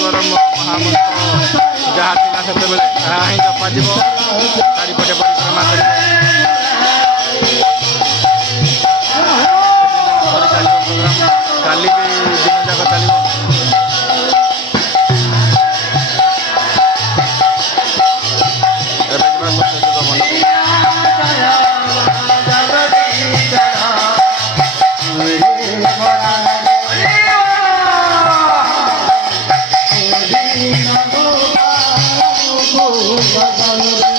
ଗରମ ମହାମନ୍ତ୍ର ଯାହା ଥିଲା ସେତେବେଳେ ତାହା ହିଁ ଜପାଯିବ। ଚାରିପଟେ ପରିକ୍ରମା କରି ଚାଲିବ ପ୍ରୋଗ୍ରାମ। କାଲି ବି ଦିନ ଯାକ ଚାଲିବ। ଏବେ ଯିବା ସପ୍ତଶୃଙ୍ଗ ମଣ୍ଡପ। Bye.